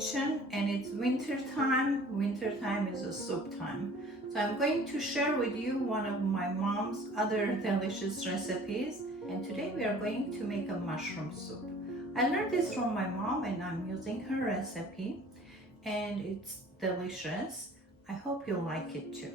kitchen and it's winter time. Winter time is a soup time. So I'm going to share with you one of my mom's other delicious recipes, and today we are going to make a mushroom soup. I learned this from my mom and I'm using her recipe and it's delicious. I hope you like it too.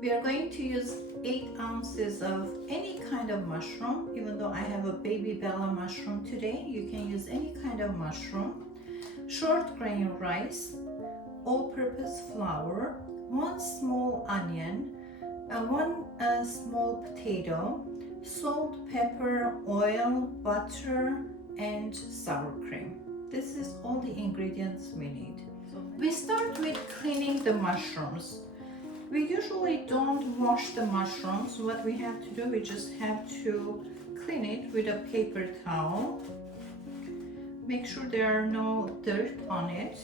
We are going to use 8 ounces of any kind of mushroom. Even though I have a baby bella mushroom today, you can use any kind of mushroom. Short grain rice, all-purpose flour, 1 small onion, 1 small potato, salt, pepper, oil, butter, and sour cream. This is all the ingredients we need. We start with cleaning the mushrooms. We usually don't wash the mushrooms. What we have to do, we just have to clean it with a paper towel. Make sure there are no dirt on it.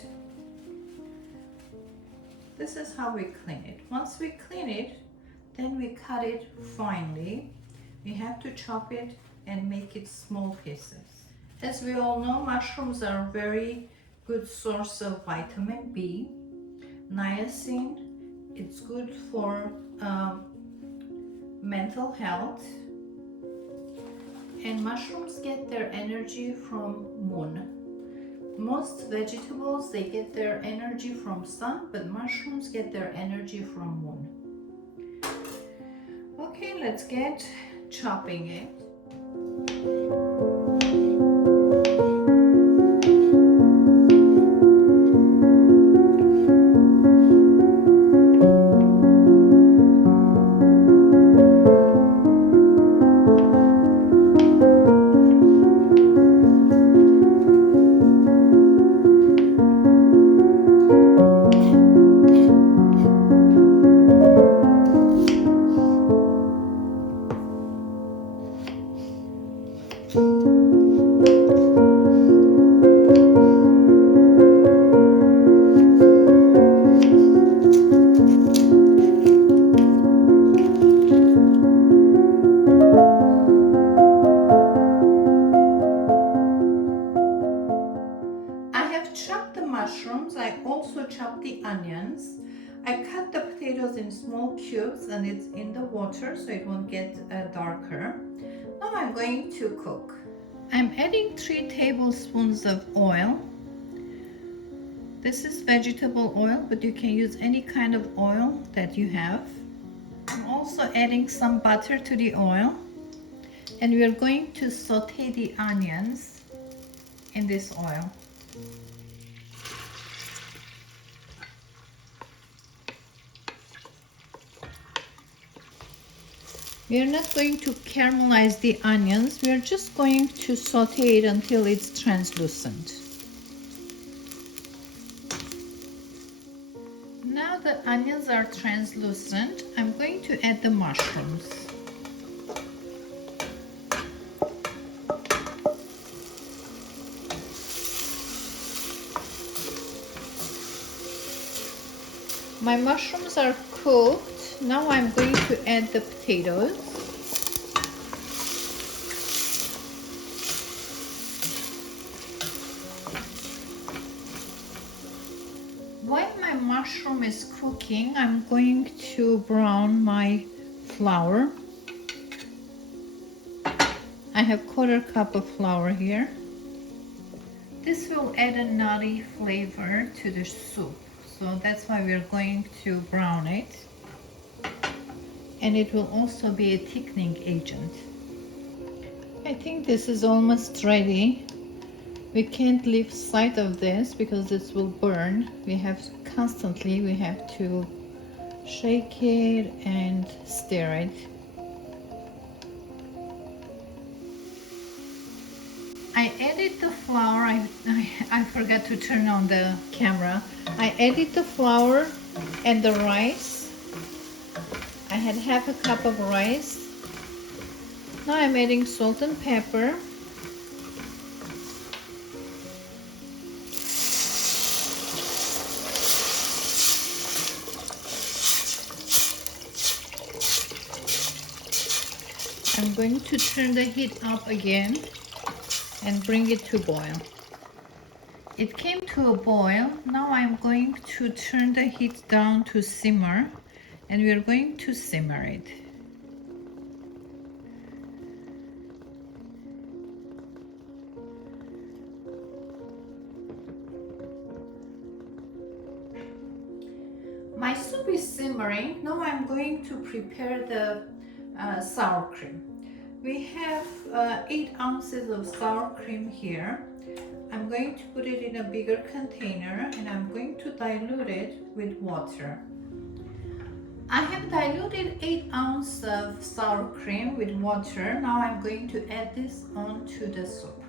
This is how we clean it. Once we clean it, then we cut it finely. We have to chop it and make it small pieces. As we all know, mushrooms are a very good source of vitamin B, niacin. It's good for mental health, and mushrooms get their energy from moon. Most vegetables, they get their energy from sun, but mushrooms get their energy from moon. Okay, let's get chopping it. Mushrooms. I also chopped the onions. I cut the potatoes in small cubes and it's in the water so it won't get darker. Now I'm going to cook. I'm adding 3 tablespoons of oil. This is vegetable oil, but you can use any kind of oil that you have. I'm also adding some butter to the oil, and we are going to saute the onions in this oil. We are not going to caramelize the onions. We are just going to saute it until it's translucent. Now the onions are translucent. I'm going to add the mushrooms. My mushrooms are cooked. Now I'm going to add the potatoes. While my mushroom is cooking, I'm going to brown my flour. I have 1/4 cup of flour here. This will add a nutty flavor to the soup, so that's why we're going to brown it. And it will also be a thickening agent. I think this is almost ready. We can't leave sight of this because this will burn. We have to shake it and stir it. I added the flour. I forgot to turn on the camera. I added the flour and the rice. I had 1/2 cup of rice. Now I'm adding salt and pepper. I'm going to turn the heat up again and bring it to boil. It came to a boil. Now I'm going to turn the heat down to simmer, and we're going to simmer it. My soup is simmering. Now I'm going to prepare the sour cream. We have 8 ounces of sour cream here. I'm going to put it in a bigger container and I'm going to dilute it with water. I have diluted 8 ounces of sour cream with water. Now I'm going to add this onto the soup.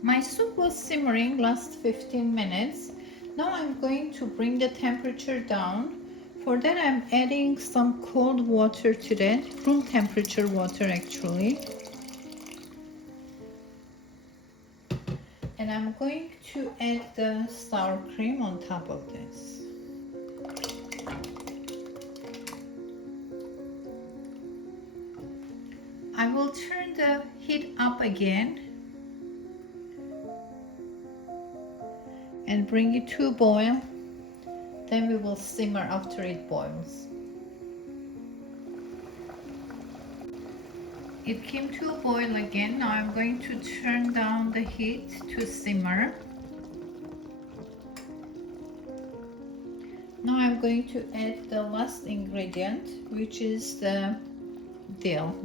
My soup was simmering last 15 minutes. Now I'm going to bring the temperature down. For that I'm adding some cold water to that, room temperature water actually. And I'm going to add the sour cream on top of this. I will turn the heat up again and bring it to a boil. Then we will simmer after it boils. It came to a boil again. Now I'm going to turn down the heat to simmer. Now I'm going to add the last ingredient, which is the dill.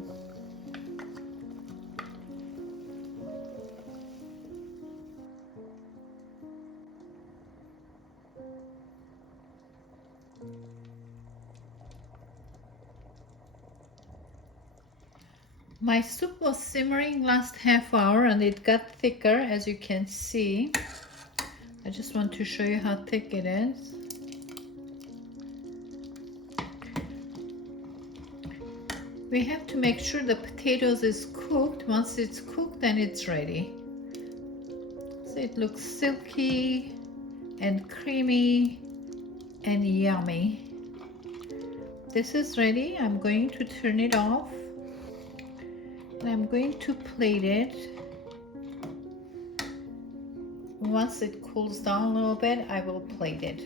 My soup was simmering last half hour and it got thicker, as you can see. I just want to show you how thick it is. We have to make sure the potatoes is cooked. Once it's cooked, then it's ready. So it looks silky and creamy and yummy. This is ready. I'm going to turn it off. And I'm going to plate it. Once it cools down a little bit, I will plate it.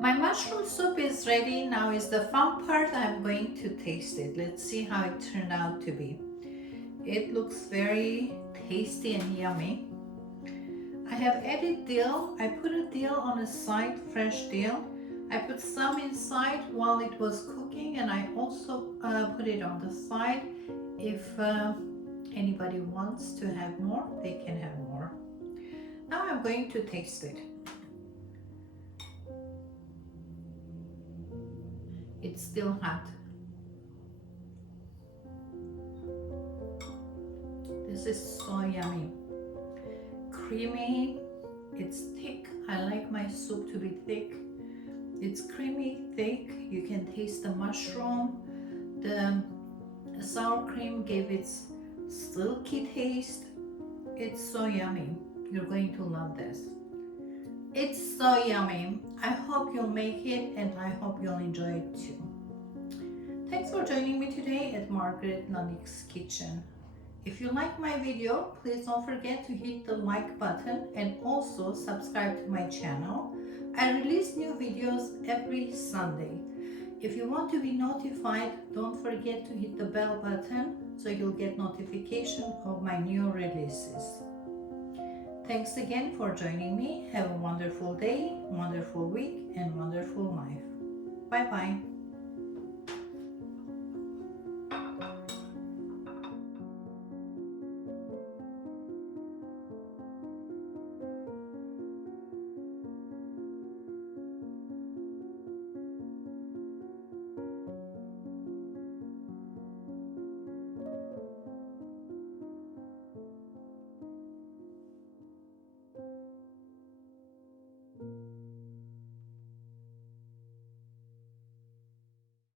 My mushroom soup is ready. Now is the fun part. I'm going to taste it. Let's see how it turned out to be. It looks very tasty and yummy. I have added dill. I put a dill on the side, fresh dill. I put some inside while it was cooking, and I also put it on the side. If anybody wants to have more, they can have more. Now I'm going to taste it. It's still hot. This is so yummy. Creamy, it's thick. I like my soup to be thick. It's creamy, thick. You can taste the mushroom. The sour cream gave its silky taste. It's so yummy. You're going to love this. It's so yummy. I hope you'll make it and I hope you'll enjoy it too. Thanks for joining me today at Margaret LALIK'S kitchen. If you like my video, please don't forget to hit the like button and also subscribe to my channel. I release new videos every Sunday. If you want to be notified, don't forget to hit the bell button so you'll get notification of my new releases. Thanks again for joining me. Have a wonderful day, wonderful week, and wonderful life. Bye-bye.